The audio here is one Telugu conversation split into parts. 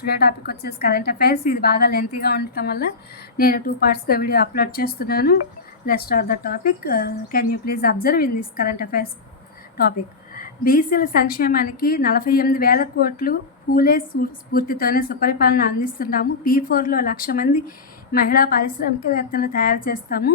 టుడే టాపిక్ వచ్చేసి కరెంట్ అఫైర్స్. ఇది బాగా లెంతీగా ఉండటం వల్ల నేను 2 పార్ట్స్గా వీడియో అప్లోడ్ చేస్తున్నాను. Let's start the topic. Can you please observe in this current affairs topic. బీసీల సంక్షేమానికి 48,000 కోట్లు పూలే స్ఫూర్తితోనే సుపరిపాలన అందిస్తున్నాము. P4లో 1,00,000 మంది మహిళా పారిశ్రామికవేత్తలను తయారు చేస్తాము.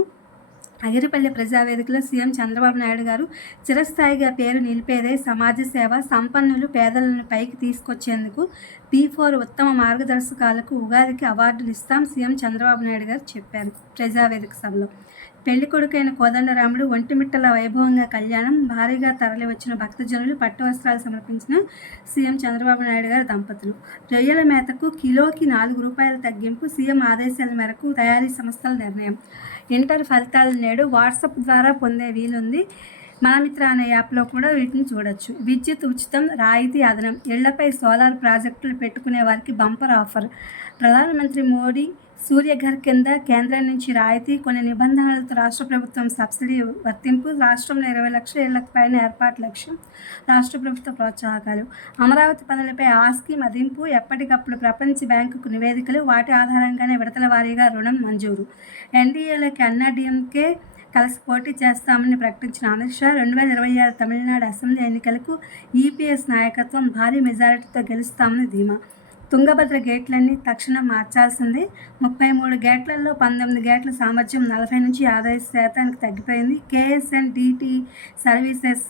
అగిరిపల్లి ప్రజావేదికలో సీఎం చంద్రబాబు నాయుడు గారు చిరస్థాయిగా పేరు నిలిపేదే సమాజ సేవ, సంపన్నులు పేదలను పైకి తీసుకొచ్చేందుకు P4 ఉత్తమ మార్గదర్శకాలకు ఉగాదికి అవార్డులు ఇస్తాం సీఎం చంద్రబాబు నాయుడు గారు చెప్పారు ప్రజావేదిక సభలో. పెళ్లి కొడుకైన కోదండరాముడు ఒంటిమిట్టల వైభవంగా కళ్యాణం, భారీగా తరలివచ్చిన భక్తజనులు, పట్టు వస్త్రాలు సమర్పించిన సీఎం చంద్రబాబు నాయుడు గారు దంపతులు. రొయ్యల మేతకు కిలోకి ₹4 తగ్గింపు, సీఎం ఆదేశాల మేరకు తయారీ సంస్థల నిర్ణయం. ఇంటర్ ఫలితాలు నేడు వాట్సాప్ ద్వారా పొందే వీలుంది. మనమిత్ర అనే యాప్లో కూడా వీటిని చూడొచ్చు. విద్యుత్ ఉచితం, రాయితీ అదనం, ఇళ్లపై సోలార్ ప్రాజెక్టులు పెట్టుకునే వారికి బంపర్ ఆఫర్. ప్రధానమంత్రి మోడీ సూర్యఘర్ కింద కేంద్రం నుంచి రాయితీ, కొన్ని నిబంధనలతో రాష్ట్ర ప్రభుత్వం సబ్సిడీ వర్తింపు. రాష్ట్రంలో 20 లక్షల ఇళ్లకు పైన ఏర్పాటు లక్ష్యం. రాష్ట్ర ప్రభుత్వ ప్రోత్సాహకాలు. అమరావతి పనులపై ఆస్కీ మదింపు, ఎప్పటికప్పుడు ప్రపంచ బ్యాంకుకు నివేదికలు, వాటి ఆధారంగానే విడతల వారీగా రుణం మంజూరు. ఎన్డీఏలోకి అన్నాడీఎంకే కలిసి పోటీ చేస్తామని ప్రకటించిన అమిత్ షా. 2026 తమిళనాడు అసెంబ్లీ ఎన్నికలకు ఈపీఎస్ నాయకత్వం, భారీ మెజారిటీతో గెలుస్తామని ధీమా. తుంగభద్ర గేట్లన్నీ తక్షణం మార్చాల్సిందే. 33 గేట్లలో 19 గేట్ల సామర్థ్యం 40 నుంచి 55% తగ్గిపోయింది. కేఎస్ఎన్డిటి సర్వీసెస్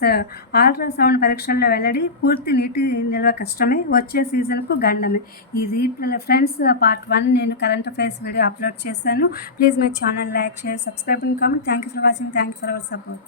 అల్ట్రాసౌండ్ పరీక్షల్లో వెల్లడి. పూర్తి నీటి నిల్వ కష్టమే, వచ్చే సీజన్కు గండమే. ఇది ఫ్రెండ్స్ పార్ట్ 1. నేను కరెంట్ అఫైర్స్ వీడియో అప్లోడ్ చేశాను. Please my channel like, share, subscribe and comment. Thank you for watching. Thank you for our support.